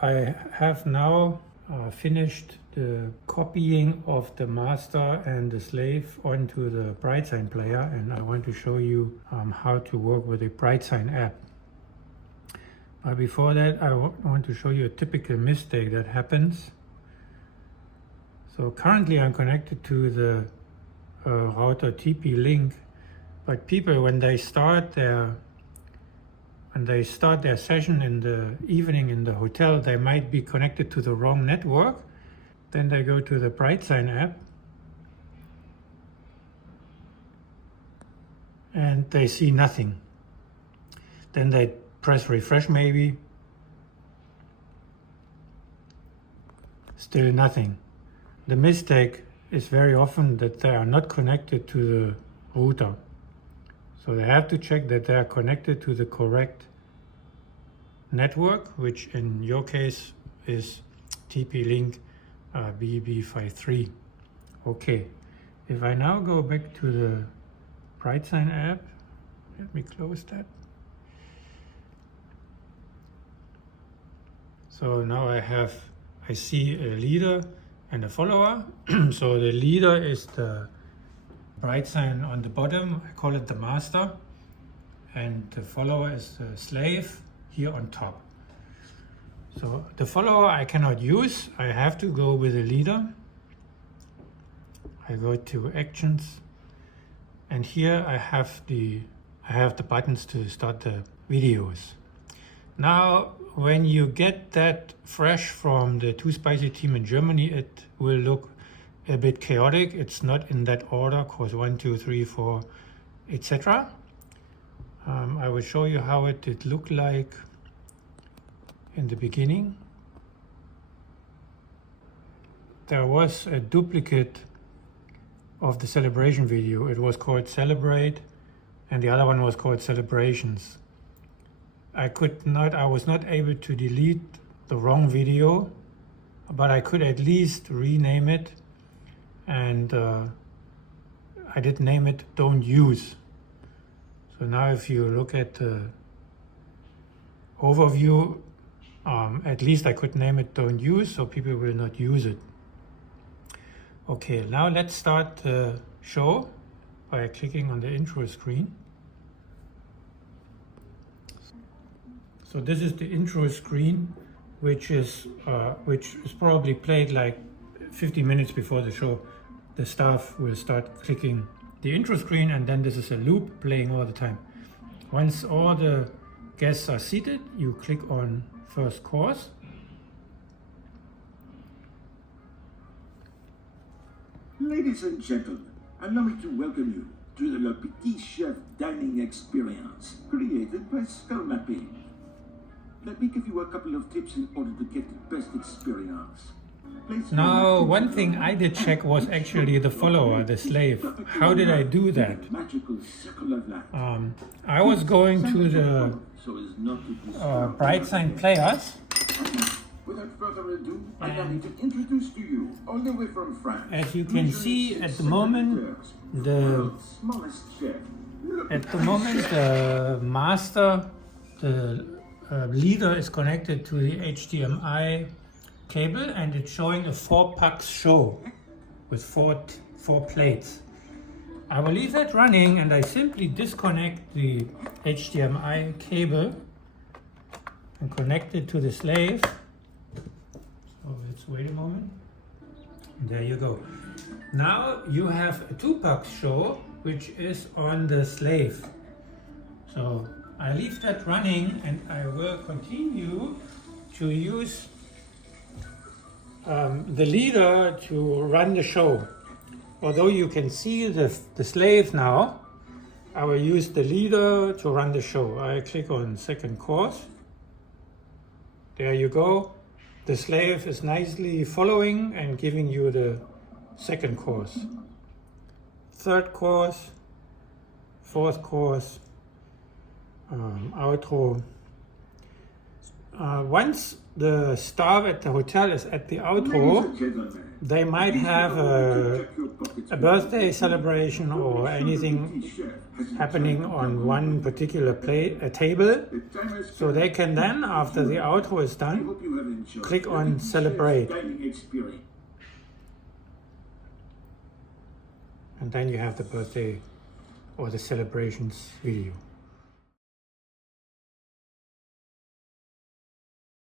I have now finished the copying of the master and the slave onto the BrightSign player, and I want to show you how to work with the BrightSign app. But before that, I want to show you a typical mistake that happens. So currently I'm connected to the router TP-Link, but people, when they start their session in the evening in the hotel, they might be connected to the wrong network. Then they go to the BrightSign app and they see nothing. Then they press refresh maybe, still nothing. The mistake is very often that they are not connected to the router. So they have to check that they are connected to the correct network, which in your case is TP-Link BB53. Okay, if I now go back to the BrightSign app, let me close that. So now I see a leader and a follower. So the leader is the BrightSign on the bottom, I call it the master, and the follower is the slave here on top. So the follower I cannot use, I have to go with the leader. I go to actions, and here I have the buttons to start the videos. Now when you get that fresh from the Too Spicy team in Germany, it will look a bit chaotic. It's not in that order, course 1, 2, 3, 4, etc. I will show you how it did look like in the beginning. There was a duplicate of the celebration video. It was called Celebrate, and the other one was called Celebrations. I was not able to delete the wrong video, but I could at least rename it, and I did name it Don't Use. So now if you look at the overview, at least I could name it Don't Use, so people will not use it. Okay, now let's start the show by clicking on the intro screen. So this is the intro screen, which is probably played like 50 minutes before the show. The staff will start clicking the intro screen, and then this is a loop playing all the time. Once all the guests are seated, you click on first course. Ladies and gentlemen, allow me to welcome you to the Le Petit Chef dining experience created by Skull Mapping. Let me give you a couple of tips in order to get the best experience. Now, one thing I did check was actually the follower, the slave. How did I do that? I was going to the BrightSign players. Without further ado, allow me to introduce to you, all the way from France. As you can see, at the moment, the master, the leader is connected to the HDMI cable, and it's showing a 4-pack show with four plates. I will leave that running, and I simply disconnect the HDMI cable and connect it to the slave. So let's wait a moment. There you go. Now you have a 2-pack show which is on the slave. So I leave that running, and I will continue to use the leader to run the show. Although you can see the slave now, I will use the leader to run the show. I click on second course. There you go. The slave is nicely following and giving you the second course, third course, fourth course, outro. once the staff at the hotel is at the Ladies outro, and gentlemen, they might please have take a moment to check your pockets a with birthday your celebration wallet. or Sure, anything the chef has happening tried to on cover one particular table. the time has So they can then, after the outro is I done, hope you have enjoyed click the on BrightSign Celebrate. dining experience. and then you have the birthday or the celebrations video.